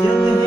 Yeah.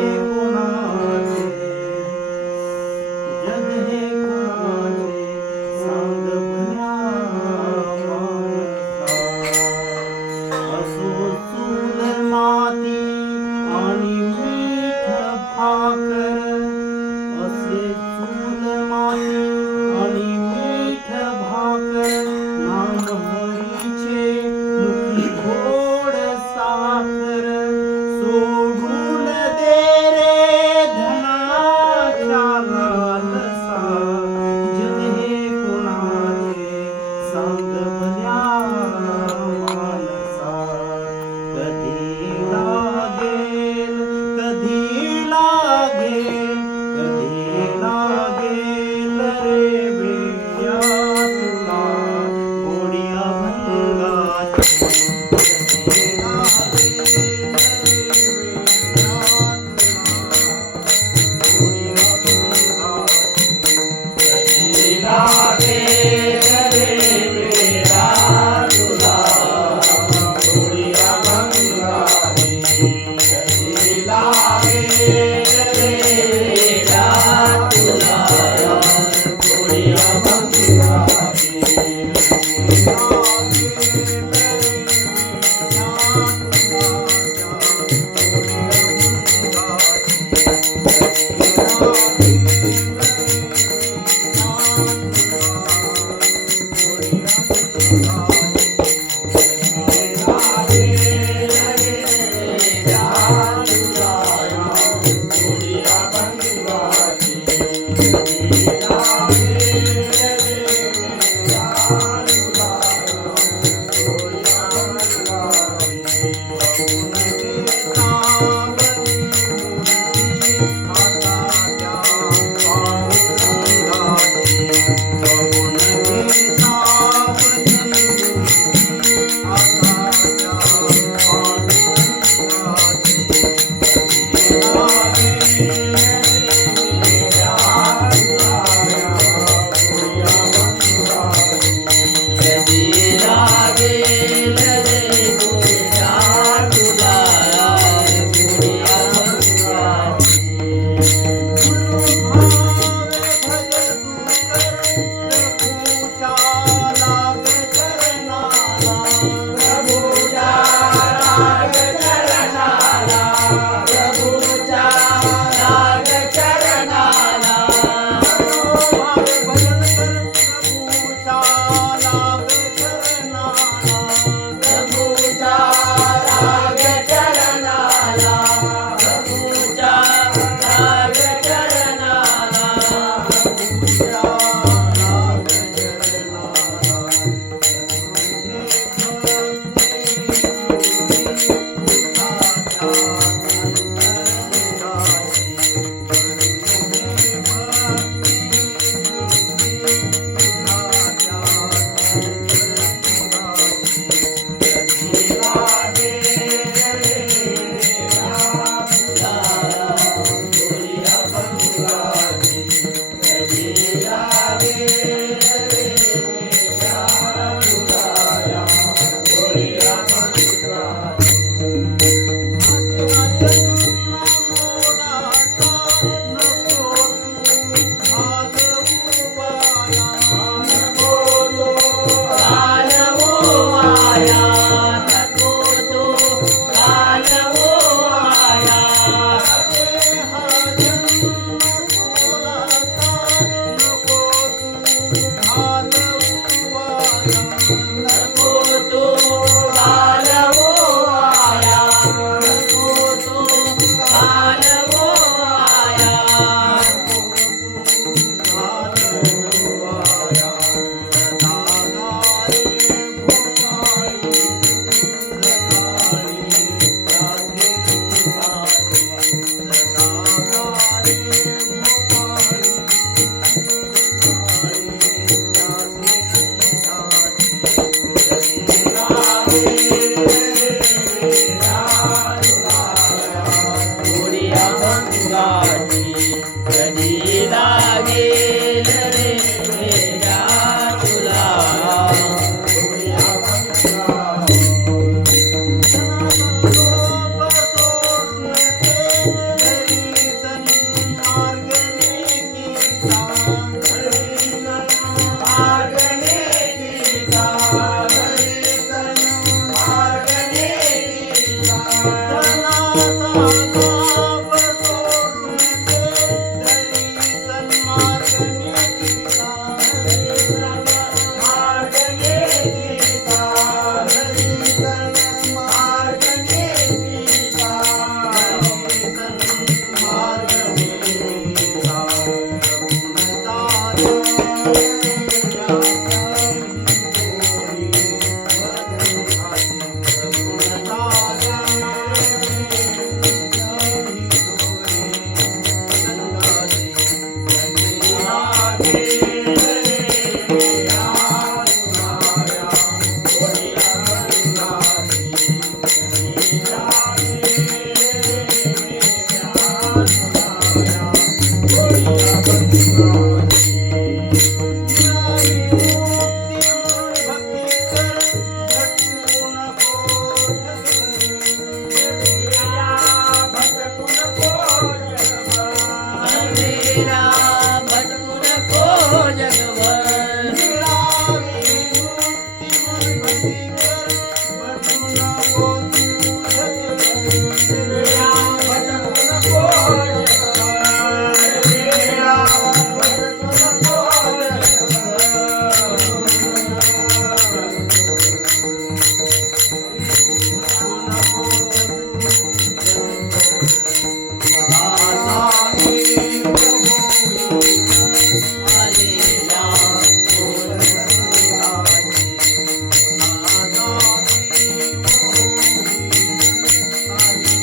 Yeah.